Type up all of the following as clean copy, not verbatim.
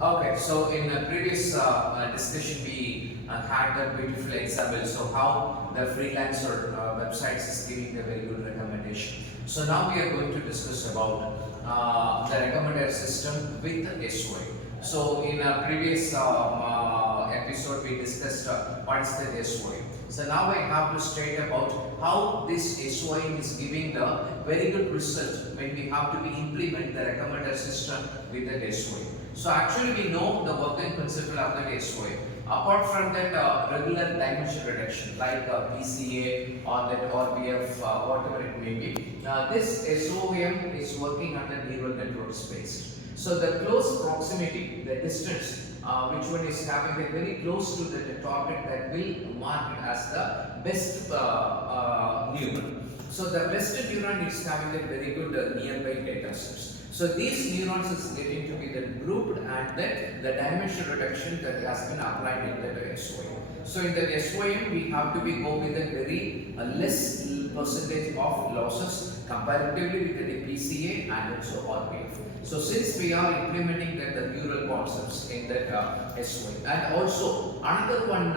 Okay, so in the previous discussion, we had a beautiful example. So how the freelancer websites is giving a very good recommendation. So now we are going to discuss about the recommender system with the SOI. So in a previous episode, we discussed what is the SOI. So now I have to state about how this SOI is giving the very good result when we have to be implement the recommender system with the SOI. So actually we know the working principle of the SOI. Apart from that regular dimension reduction like PCA or that RBF, whatever it may be, this SOM is working on the neural network space. So the close proximity, the distance, which one is having it very close to the target, that will mark it as the best neuron. So the best neuron is having a very good nearby data sets. So these neurons is getting to be then grouped, and then the dimension reduction that has been applied in the SOM. So in the SOM we have to be go with a very less percentage of losses comparatively with the PCA and also RBF. So since we are implementing the neural concepts in that SOM, and also another one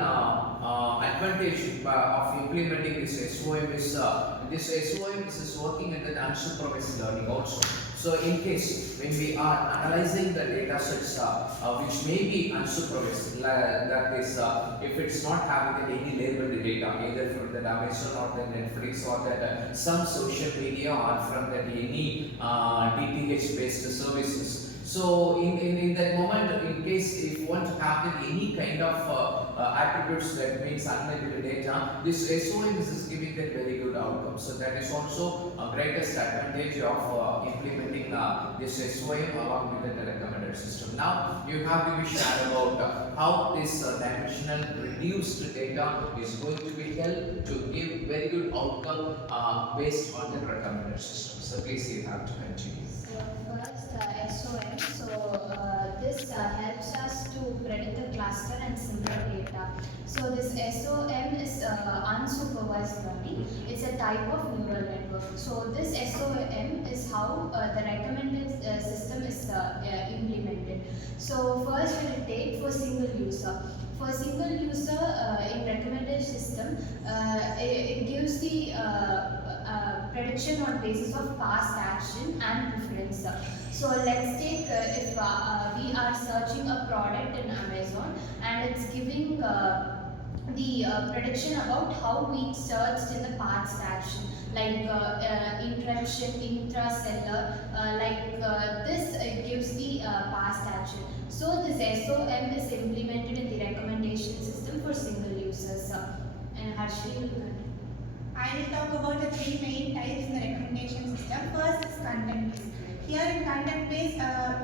advantage of implementing this SOM is this SOM is working at the unsupervised learning also. So in case when we are analyzing the data sets which may be unsupervised, that is if it's not having any labeled data either from the Amazon or the Netflix or that some social media or from that any DTH based services. So in that moment, in case if you want to have any kind of attributes, that means unlabeled data, this SOM is giving a very good outcome. So that is also a greatest advantage of implementing this SOM along with the recommended system. Now you have to be shared about how this dimensional reduced data is going to be held to give very good outcome based on the recommended system. So please you have to continue. So first SOM. This helps us to predict the cluster and similar data. So this SOM is unsupervised learning. It's a type of neural network. So this SOM is how the recommended system is implemented. So first we will take for single user. For single user in recommended system, it gives the prediction on basis of past action and preference. So let's take if we are searching a product in Amazon and it's giving the prediction about how we searched in the past action, like interaction, intracellular, this it gives the past action. So this SOM is implemented in the recommendation system for single users. And Harshri will continue. I will talk about the three main types in the recommendation system. First is content based. Here in content based,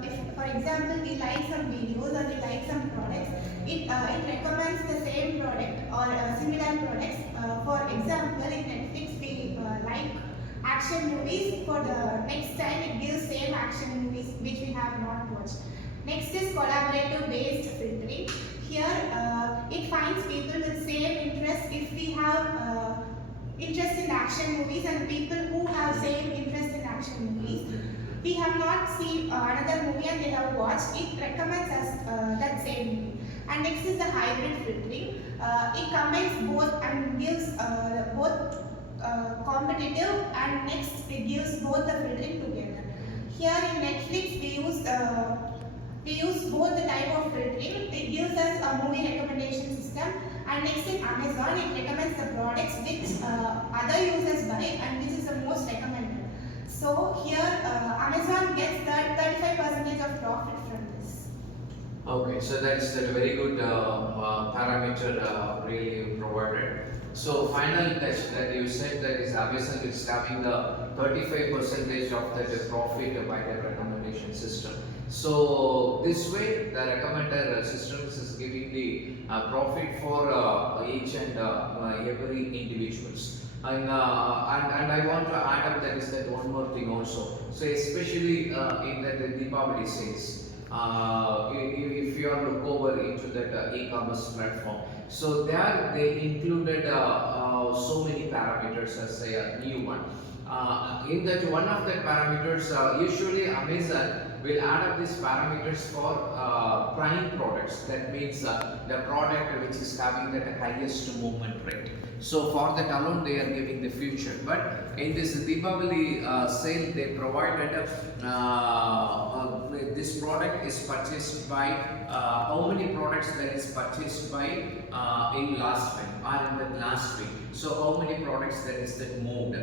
if for example we like some videos or we like some products, it recommends the same product or similar products. For example, in Netflix we like action movies. For the next time it gives same action movies which we have not watched. Next is collaborative based filtering. Here it finds people with same interest. If we have interest in action movies and people who have same interest in action movies, we have not seen another movie and they have watched, it recommends us that same movie. And next is the hybrid filtering. It combines both and gives both competitive, and next it gives both the filtering together. Here in Netflix we use both the type of filtering. It gives us a movie recommendation system, and next in Amazon it recommends the products which other users buy and which is the most recommended. So here Amazon gets that 35% of profit from this. Okay, so that's a very good parameter really provided. So final test that you said that is Amazon is having the 35% of the profit by the recommendation system. So this way the recommender systems is giving the profit for each and every individuals. And I want to add up that is that one more thing also. So especially in the Deepavali sales, if you are look over into that e-commerce platform, so there they included so many parameters as a new one. In that one of the parameters, usually Amazon will add up these parameters for prime products. That means the product which is having the highest movement rate. So for that alone they are giving the future. But in this Deepavali sale they provided this product is purchased by how many products that is purchased by in last week or in the last week. So how many products that is that moved.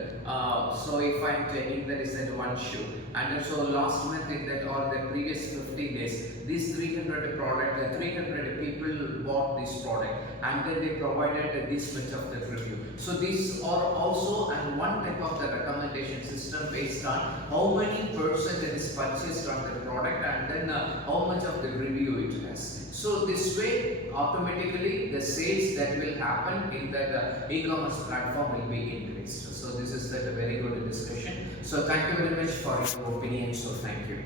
So if I am taking that is that one shoe, and also last month in that or the previous 15 days, these 300 product, 300 people bought this product, and then they provided this much of the review. So these are also and one type of the recommendation system based on how many percent that is purchased on the product, and then how much of the review it has. So this way automatically the sales that will happen in that e-commerce platform will be increased. So this is that a very good discussion. So thank you very much for your opinion. So thank you.